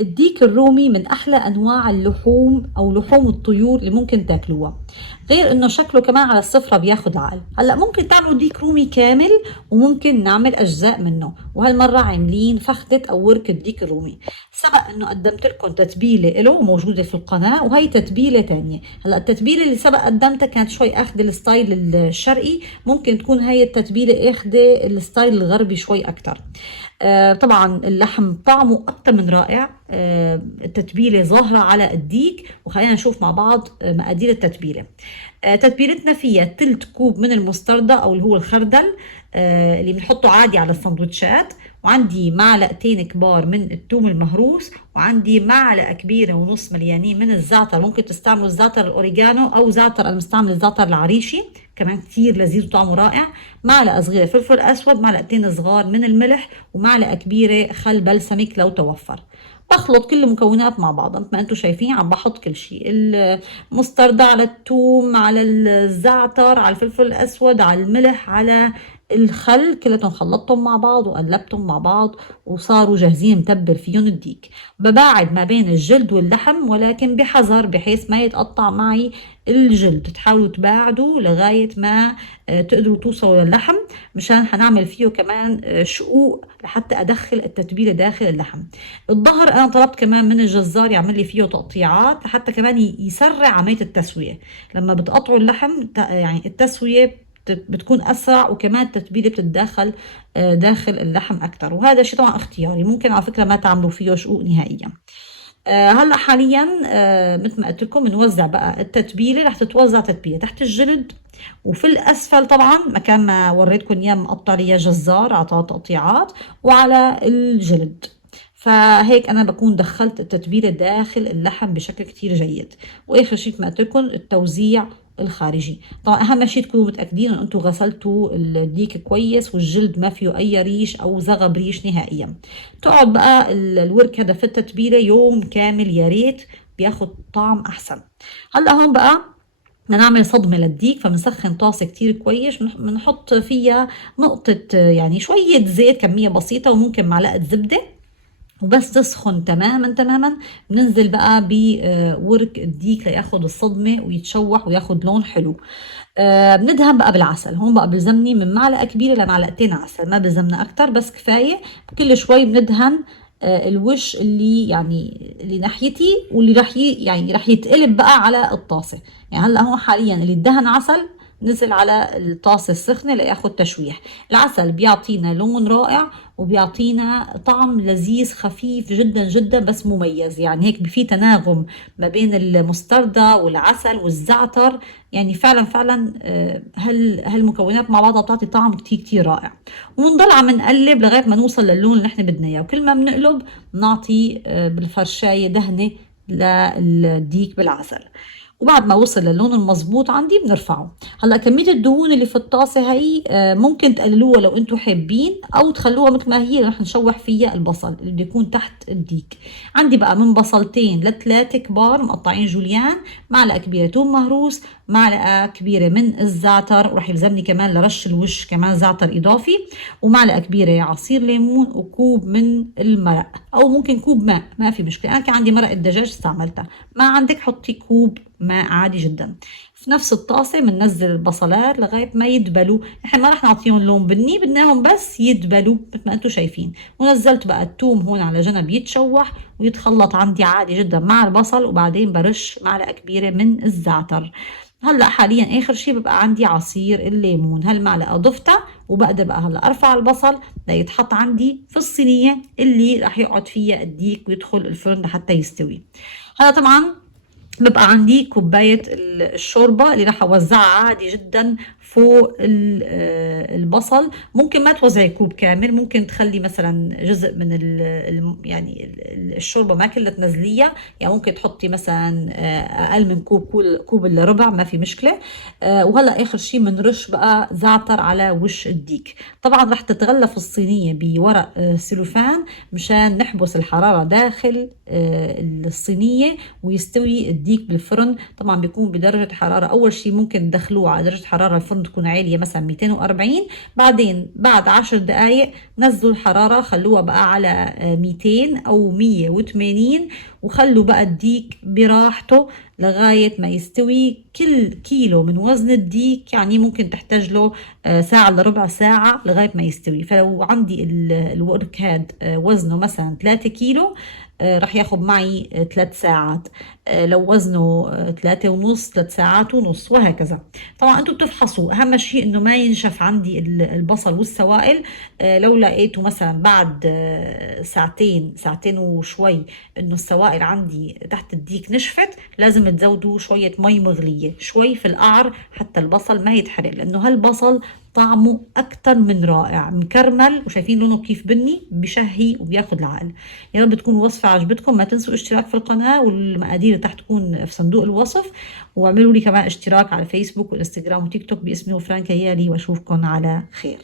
الديك الرومي من أحلى أنواع اللحوم أو لحوم الطيور اللي ممكن تاكلوها، غير إنه شكله كمان على السفرة بياخد عقل. هلا ممكن تعملوا ديك رومي كامل وممكن نعمل أجزاء منه، وهالمرة عاملين فخدة أو ورك الديك الرومي. سبق إنه قدمت لكم تتبيلة له موجودة في القناة، وهي تتبيلة تانية. هلا التتبيلة اللي سبق قدمتها كانت شوي أخذ الستايل الشرقي، ممكن تكون هي التتبيلة أخذة الستايل الغربي شوي أكتر. طبعا اللحم طعمه أكتر من رائع. التتبيلة ظاهرة على الديك، وخلينا نشوف مع بعض مقادير التتبيلة. تتبيلتنا فيها تلت كوب من المستردة أو اللي هو الخردل، اللي بنحطه عادي على السندوتشات، وعندي معلقتين كبار من الثوم المهروس، وعندي معلقة كبيرة ونص مليانين من الزعتر. ممكن تستعملوا الزعتر الأوريجانو أو زعتر، أنا بستعمل الزعتر العريشي كمان كتير لذيذ وطعمه رائع. معلقة صغيرة فلفل أسود، معلقتين صغار من الملح، ومعلقة كبيرة خل بلسمك لو توفر. بخلط كل المكونات مع بعضها مثل ما انتم شايفين، عم بحط كل شيء: المستردة على الثوم على الزعتر على الفلفل الأسود على الملح على الخل، كلهم خلطتهم مع بعض وقلبتهم مع بعض وصاروا جاهزين متبل فيهم الديك. بباعد ما بين الجلد واللحم ولكن بحذر بحيث ما يتقطع معي الجلد. تحاولوا تباعدوا لغاية ما تقدروا توصلوا للحم، مشان هنعمل فيه كمان شقوق لحتى ادخل التتبيله داخل اللحم. الظهر انا طلبت كمان من الجزار يعمل لي فيه تقطيعات حتى كمان يسرع عمليه التسويه. لما بتقطعوا اللحم يعني التسويه بتكون اسرع، وكمان التتبيله بتتداخل داخل اللحم اكثر. وهذا شيء طبعا اختياري، ممكن على فكره ما تعملوا فيه شقوق نهائيا. هلا حاليا مثل ما قلت لكم بنوزع بقى التتبيله. رح تتوزع تتبيله تحت الجلد، وفي الاسفل طبعا مكان ما وريتكم اياه مقطع لي جزار اعطاه تقطيعات، وعلى الجلد. فهيك انا بكون دخلت التتبيله داخل اللحم بشكل كتير جيد. واخر شيء ما قلت لكم التوزيع الخارجي. طبعا اهم شيء تكونوا متاكدين ان انتم غسلتوا الديك كويس والجلد ما فيه اي ريش او زغب ريش نهائيا. تقعد بقى الورك هذا في التتبيله يوم كامل يا ريت، بياخد طعم احسن. هلا هون بقى بدنا نعمل صدمة للديك، فبنسخن طاسة كتير كويس، بنحط فيها نقطة يعني شوية زيت كمية بسيطة، وممكن معلقة زبدة. وبس تسخن تماما تماما بننزل بقى بورك الديك لياخد الصدمة ويتشوح وياخد لون حلو. بندهن بقى بالعسل. هون بقى بلزمني من معلقة كبيرة لمعلقتين عسل، ما بلزمنا أكتر بس كفاية. كل شوي بندهن الوش اللي يعني اللي ناحيتي واللي يعني رح يتقلب بقى على الطاسة. يعني هلا هون حاليا اللي ادهن عسل نزل على الطاسة السخنة لياخد تشويح. العسل بيعطينا لون رائع وبيعطينا طعم لذيذ خفيف جدا جدا بس مميز. يعني هيك في تناغم ما بين المستردة والعسل والزعتر. يعني فعلا فعلا هالمكونات مع بعضها بتعطي طعم كتير كتير رائع. ونضل عم نقلب لغاية ما نوصل للون اللي احنا بدنا اياه. وكل ما بنقلب نعطي بالفرشاية دهنة للديك بالعسل. وبعد ما وصل للون المظبوط عندي بنرفعه. هلا كميه الدهون اللي في الطاسه هي ممكن تقللوها لو انتم حابين، او تخلوها مثل ما هي. رح نشوح فيها البصل اللي بده يكون تحت الديك. عندي بقى من بصلتين لثلاثه كبار مقطعين جوليان، معلقه كبيره ثوم مهروس، معلقه كبيره من الزعتر، ورح يلزمني كمان لرش الوش كمان زعتر اضافي، ومعلقه كبيره عصير ليمون، وكوب من المرق او ممكن كوب ماء ما في مشكله. انا كان عندي مرق الدجاج استعملتها، ما عندك حطي كوب ماء عادي جدا. في نفس الطاسة بننزل البصلات لغاية ما يدبلوا. احنا ما رح نعطيهم لون بني، بدناهم بس يدبلوا مثل ما انتم شايفين. ونزلت بقى الثوم هون على جنب يتشوح ويتخلط عندي عادي جدا مع البصل، وبعدين برش معلقة كبيرة من الزعتر. هلا حاليا اخر شيء ببقى عندي عصير الليمون، هالمعلقه ضفتها. وبقدر بقى هلا ارفع البصل ليتحط عندي في الصينيه اللي رح يقعد فيها الديك ويدخل الفرن لحتى يستوي. هلا طبعا ببقى عندي كوباية الشوربة اللي راح أوزعها عادي جدا فوق البصل. ممكن ما توزعي كوب كامل، ممكن تخلي مثلا جزء من يعني الشوربة ما كلها تنزليها. يعني ممكن تحطي مثلا أقل من كوب إلا ربع، ما في مشكلة. وهلا آخر شيء بنرش بقى زعتر على وش الديك. طبعا راح تتغلف الصينية بورق سلوفان مشان نحبس الحرارة داخل الصينية ويستوي الديك الديك بالفرن طبعا بيكون بدرجة حرارة، أول شيء ممكن تدخلوه على درجة حرارة الفرن تكون عالية مثلا 240، بعدين بعد 10 دقايق نزلوا الحرارة خلوها بقى على 200 أو 180، وخلوا بقى الديك براحته لغاية ما يستوي. كل كيلو من وزن الديك يعني ممكن تحتاج له ساعة لربع ساعة لغاية ما يستوي. فلو عندي الورك هاد وزنه مثلا 3 كيلو رح ياخد معي 3 ساعات، لو وزنه 3.5 3 ساعات ونص، وهكذا. طبعا انتم بتفحصوا، اهم شيء انه ما ينشف عندي البصل والسوائل. لو لقيته مثلا بعد ساعتين ساعتين وشوي انه السوائل عندي تحت الديك نشفت، لازم تزودوا شوية مي مغلية شوي في القعر حتى البصل ما يتحرق، لانه هالبصل طعمه اكتر من رائع، مكرمل وشايفين لونه كيف بني، بشهي وبياخد العقل. يا رب تكون الوصفة عجبتكم، ما تنسوا الاشتراك في القناة، والمقادير تحت تكون في صندوق الوصف، واعملوا لي كمان اشتراك على فيسبوك والانستغرام وتيك توك باسمي وفران كيالي، واشوفكم على خير.